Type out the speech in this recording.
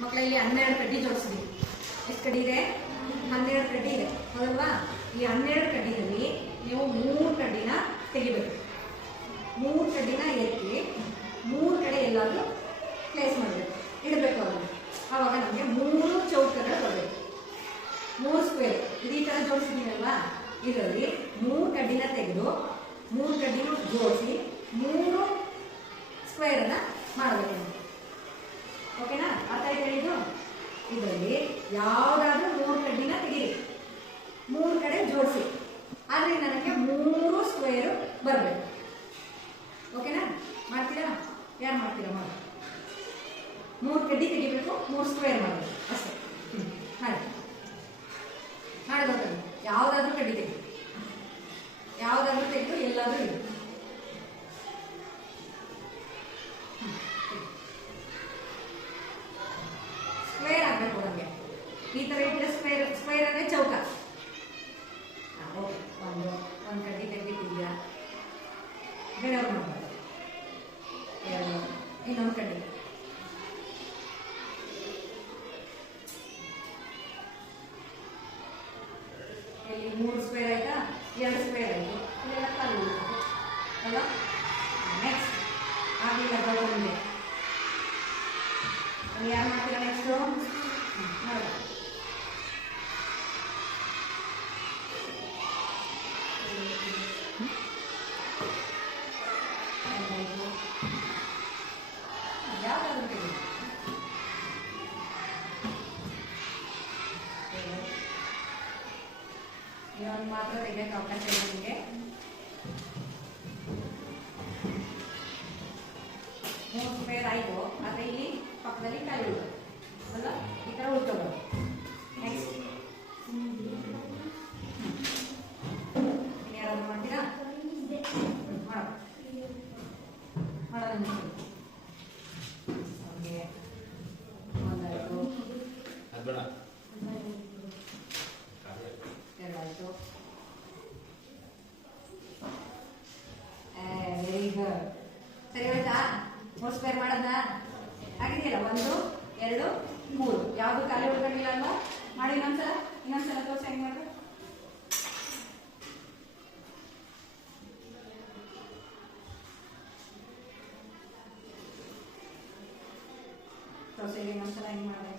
ಮಕ್ಕಳ ಇಲ್ಲಿ 12 ಕಡ್ಡಿ ಜೋಡಿಸಿದ್ವಿ. ಎಷ್ಟು ಕಡ್ಡಿ ಇದೆ? 12 ಕಡ್ಡಿ ಇದೆ, ಹೌದಲ್ವಾ? ಈ 12 ಕಡ್ಡಿಯಲ್ಲಿ ನೀವು 3 ಕಡ್ಡಿನ ತೆಗಿಬೇಕು. 3 ಕಡ್ಡಿನ ಎತ್ತಿ 3 ಕಡೆ ಎಲ್ಲಾದರೂ ಪ್ಲೇಸ್ ಮಾಡಬೇಕು, ಇಡಬೇಕು ಅದನ್ನು. ಆವಾಗ ನಮಗೆ 3 ಚೌಕಗಳು ಬರಬೇಕು. 3 ಸ್ಕ್ವೇರ್ ಈ ಥರ ಜೋಡಿಸಿದ್ದೀನಲ್ವಾ, ಇದರಲ್ಲಿ 3 ಕಡ್ಡಿನ ತೆಗೆದು 3 ಕಡ್ಡಿನೂ ಜೋಡಿಸಿ 3 ಸ್ಕ್ವೇರನ್ನು ಮಾಡಬೇಕು. ಓಕೆನಾ? ಅರ್ಥ ಆಯ್ತು ಹೇಳಿದ್ದು? ಇದರಲ್ಲಿ ಯಾವುದಾದ್ರೂ 3 ಕಡ್ಡಿನ ತೆಗೀರಿ, 3 ಕಡೆ ಜೋಡಿಸಿ, ಆದರೆ ನನಗೆ 3 ಸ್ಕ್ವೇರು ಬರಬೇಕು. ಓಕೆನಾ? ಮಾಡ್ತೀರಾ? ಯಾರು ಮಾಡ್ತೀರಾ? ಮಾಡಿ. 3 ಕಡ್ಡಿ ತೆಗಿಬೇಕು, 3 ಸ್ಕ್ವೇರ್ ಮಾಡಬೇಕು ಅಷ್ಟೇ. ಮಾಡಿ ಮಾಡಿದ ಯಾವುದಾದ್ರೂ ಕಡ್ಡಿ ತೆಗೆದು ಯಾವುದಾದ್ರೂ ತೆಗೆದು ಎಲ್ಲಾದರೂ ಇದೆ. ಸ್ಕ್ವೇರ್ ಆಗಬೇಕು ನಮಗೆ. ಈ ಥರ ಇಟ್ಟರೆ ಸ್ಕ್ವೇರ್. ಸ್ಕ್ವೇರ್ ಅಂದರೆ ಚೌಕ. ಓಕೆ, ಒಂದು ಕಡ್ಡಿ ತೆಗೆದಿದ್ದೀರಾ, ಬೇರೆಯವ್ರು ಮಾಡ್ಬೋದು. 2, ಇನ್ನೊಂದು ಕಡ್ಡಿ, ಇಲ್ಲಿ 3 ಸ್ಕ್ವೇರ್ ಆಯ್ತಾ, 2 ಸ್ಕ್ವೇರ್ ಆಯಿತು, ಇಲ್ಲೆಲ್ಲ ಖಾಲಿ ಉಳಿತು ಅಲ್ವಾ? ನೆಕ್ಸ್ಟ್ ಆಗಲಿಲ್ಲ ಬರೋದಿದೆ, ಯಾರು ಮಾಡ್ತೀರಾ ನೆಕ್ಸ್ಟು? ನೋಡಿ, ಯಾವ್ದಾದ್ರು ತೆಗಿ. ಇದೊಂದು ಮಾತ್ರ ತೆಗಿಯೋಕೆ ಅವಕಾಶ ಇದೆ ನಿಮಗೆ. 3 ಸ್ಕ್ವೇರ್ ಆಯಿತು, ಆದರೆ ಇಲ್ಲಿ ಪಕ್ಕದಲ್ಲಿ ಖಾಲಿ ಉಳಿದು ಅಲ್ಲ, ಈ ಥರ ಉಳ್ಕೋಬೋದು. ನೆಕ್ಸ್ಟ್ ಯಾರಾದ್ರು ಮಾಡ್ತೀರಾ? ಮಾಡೋದು ಓಕೆ. ಒಂದಾಯಿತು, 2 ಆಯಿತು. Very good. ಸರಿ ಹೋಯ್ತಾ? 3 ಸ್ಕ್ವೇರ್ ಮಾಡೋದಾ? ಆಗಿದೆಯಲ್ಲ? 1, 2, 3 ಯಾವುದು ಖಾಲಿ ಉಳ್ಕೊಂಡಿಲ್ಲ ಅಲ್ವಾ? ಮಾಡಿ ಇನ್ನೊಂದ್ಸಲ ತೋರಿಸಿ ಹೆಂಗೆ ಮಾಡಿದ್ರೆ. ತೋರಿಸಿ ಇನ್ನೊಂದ್ಸಲ ಹೆಂಗೆ ಮಾಡಿದೆ.